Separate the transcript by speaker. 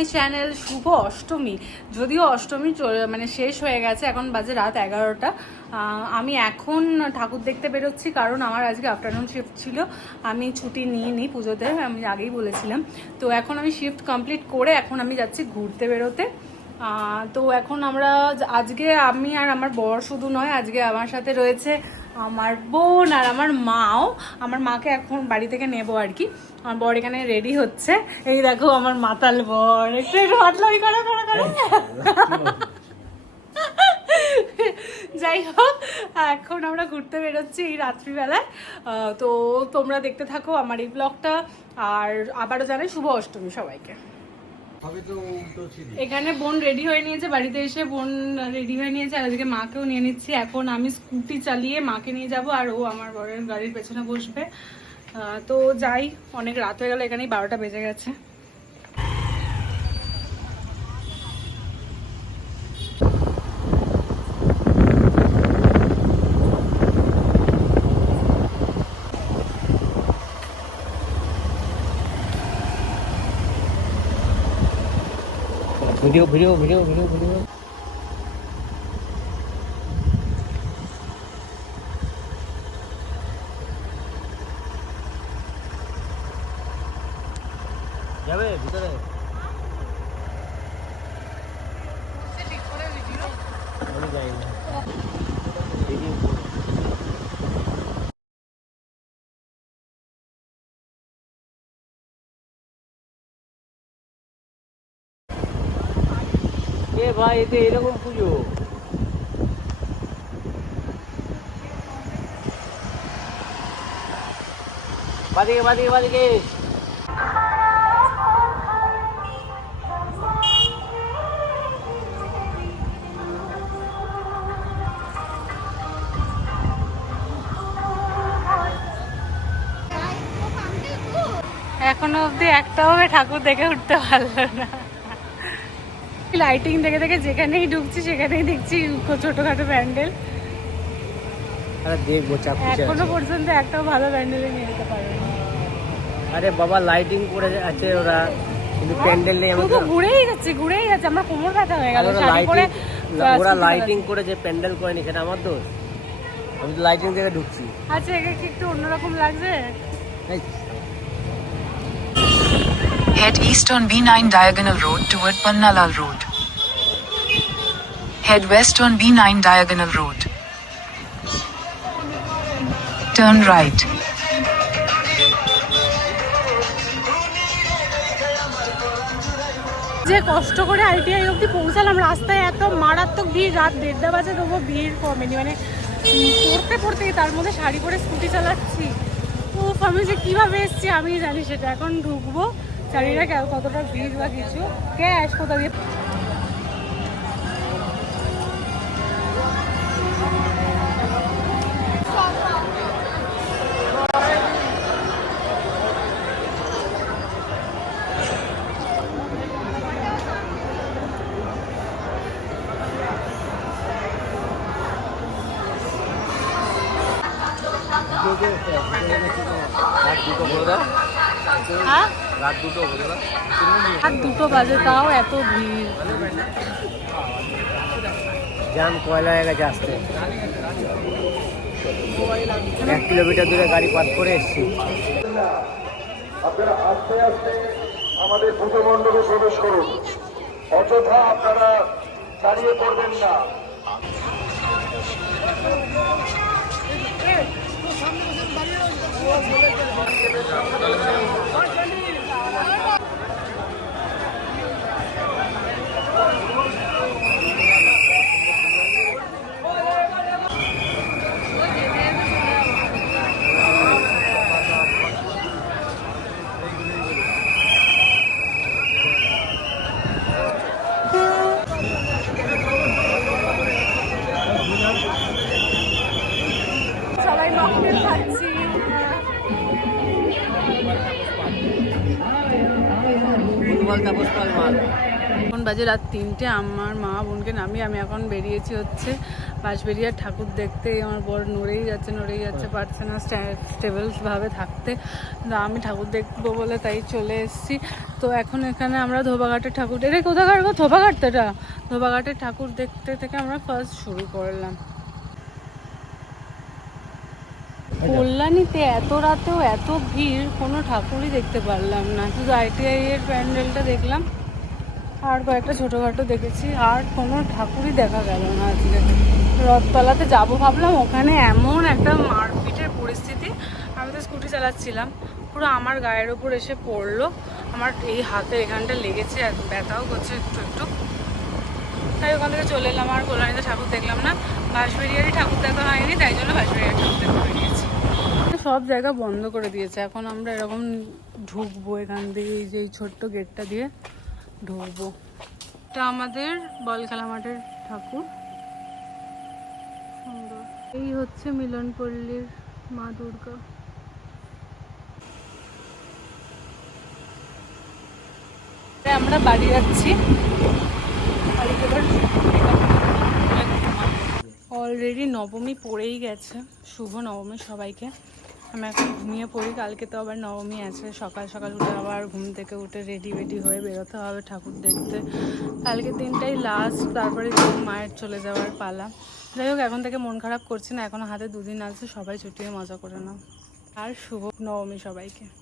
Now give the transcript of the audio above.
Speaker 1: My channel, শুভ অষ্টমী। যদিও অষ্টমী মানে শেষ হয়ে গেছে, এখন বাজে রাত এগারোটা। আমি এখন ঠাকুর দেখতে বেরোচ্ছি, কারণ আমার আজকে আফটারনুন শিফট ছিল। আমি ছুটি নিয়ে নিই পুজোতে, আমি আগেই বলেছিলাম। তো এখন আমি শিফট কমপ্লিট করে এখন আমি যাচ্ছি ঘুরতে বেরোতে। তো এখন আমরা আজকে আমি আর আমার বর শুধু নয়, আজকে আমার সাথে রয়েছে আমার বোন আর আমার মাও, আমার মাকে এখন বাড়ি থেকে নেব আর কি। আমার বর এখানে রেডি হচ্ছে। এই দেখো আমার মাতাল বর। একটু মাতলামি করো করো করো। যাই হোক, এখন আমরা ঘুরতে বেরোচ্ছি এই রাত্রিবেলায়। তো তোমরা দেখতে থাকো আমার এই ব্লগটা আর আবারও জানাই শুভ অষ্টমী সবাইকে। এখানে বোন রেডি হয়ে নিয়েছে, বাড়িতে এসে বোন রেডি হয়ে নিয়েছে, আর আজকে মাকেও নিয়ে নিচ্ছি। এখন আমি স্কুটি চালিয়ে মাকে নিয়ে যাব, আর ও আমার বরের গাড়ির পেছনে বসবে। তো যাই, অনেক রাত হয়ে গেল, এখানেই বারোটা বেজে গেছে।
Speaker 2: 무려 무려 무려 무려 무려. 야왜 무더래 এ ভাই, এতে এরকম পুজো। বাদিকে বাদিকে বাদিকে।
Speaker 1: এখনও অবধি একটাও ঠাকুর দেখে উঠতে পারল না। লাইটিং দেখে দেখে যেখানেই ঢুকছি সেখানেই দেখছি ছোটখাটো প্যান্ডেল।
Speaker 2: আরে দেখব চাপ এখনও
Speaker 1: পর্যন্ত একটাও ভালো প্যান্ডেলে নিয়ে যেতে পারেনি।
Speaker 2: আরে বাবা লাইটিং করে আছে ওরা। কিন্তু প্যান্ডেল নেই
Speaker 1: শুধু
Speaker 2: আমাদের
Speaker 1: ঘুরেই যাচ্ছে ঘুরেই যাচ্ছে। আমার কোমর ব্যথা হয়ে গেল। শাড়ি পরে
Speaker 2: ওরা লাইটিং করে যে প্যান্ডেল করেনি সেটা আমার দোষ? আমি তো লাইটিং থেকে ঢুকছি।
Speaker 1: আচ্ছা কি একটু অন্যরকম লাগছে?
Speaker 2: এই,
Speaker 3: Head east on B9 Diagonal Road toward Pannalal Road. Head west on B9 Diagonal Road. Turn right.
Speaker 1: যে কষ্ট করে আইটিআই অবধি পৌঁছালাম, রাস্তায় এত মারাত্মক ভিড়, রাত দেড়টা বাজে তবুও ভিড় কমেনি মানে পড়তে পড়তে তার মধ্যে শাড়ি পরে স্কুটি চালাচ্ছি উফ, আমি যে কীভাবে এসেছি আমি জানি সেটা এখন ঢুকবো জানি না কতটা ভিড় বা কিছু। ক্যাশ কোথা দিয়ে হ্যাঁ?
Speaker 2: রাত দুটো
Speaker 1: আর দুটো বাজে তাও এত ভিড়।
Speaker 2: জাম কয়লা হয়ে গেছে আসতে। এক কিলোমিটার দূরে গাড়ি পার্ক করে এসছি।
Speaker 4: আপনারা আস্তে আস্তে আমাদের পুজো মণ্ডপে প্রবেশ করুন। অযথা আপনারা দাঁড়িয়ে পড়বেন না।
Speaker 1: সবাই এখন বাজে রাত তিনটে, আমার মা বোনকে নামিয়ে আমি এখন বেরিয়েছি হচ্ছে বাঁশবেরিয়ার ঠাকুর দেখতে। আমার বর নড়েই যাচ্ছে নড়েই যাচ্ছে, পারছে না স্টেবলসভাবে থাকতে। আমি ঠাকুর দেখব বলে তাই চলে এসেছি। তো এখন এখানে আমরা ধোবাঘাটের ঠাকুর এটা কোথাকার ধোবাঘাট তো এটা। ধোবাঘাটের ঠাকুর দেখতে থেকে আমরা ফার্স্ট শুরু করলাম। কল্যাণীতে এত রাতেও এত ভিড়, কোনো ঠাকুরই দেখতে পারলাম না। শুধু আইটিআই এর প্যান্ডেলটা দেখলাম, আর কয়েকটা ছোটোখাটো দেখেছি, আর কোনো ঠাকুরই দেখা গেল না আজকে। রথতলাতে যাব ভাবলাম, ওখানে এমন একটা মারপিটের পরিস্থিতি। আমি তো স্কুটি চালাচ্ছিলাম, পুরো আমার গায়ের ওপর এসে পড়ল। আমার এই হাতে এখানটা লেগেছে, আর ব্যথাও করছে একটু একটু। তাই ওখান থেকে চলে এলাম, আর কল্যাণীতে ঠাকুর দেখলাম না। বাঁশবেরিয়ারই ঠাকুর দেখা হয়নি, তাই জন্য বাঁশবেরিয়ার ঠাকুর দেখতে বেরিয়েছি। সব জায়গা বন্ধ করে দিয়েছে। এখন আমরা এরকম ঢুকবো এখান দিয়ে, এই যে ছোট্ট গেটটা দিয়ে ঢুকবো। এটা আমাদের বল খেলা মাঠের ঠাকুর। সুন্দর। এই হচ্ছে মিলনপল্লীর মা দুর্গা। আমরা বাড়ি যাচ্ছি। অলরেডি নবমী পড়েই গেছে। শুভ নবমী সবাইকে। আমি এখন ঘুমিয়ে পড়ি। কালকে তো আবার নবমী আছে। সকাল সকাল উঠে আবার ঘুম থেকে উঠে রেডি বেডি হয়ে বেরোতে হবে ঠাকুর দেখতে। কালকে দিনটাই লাস্ট তারপরে মায়ের চলে যাওয়ার পালা। যাই হোক, এখন থেকে মন খারাপ করছি না। এখন হাতে দুদিন আছে। সবাই ছুটিয়ে মজা করে নাও। আর শুভ নবমী সবাইকে।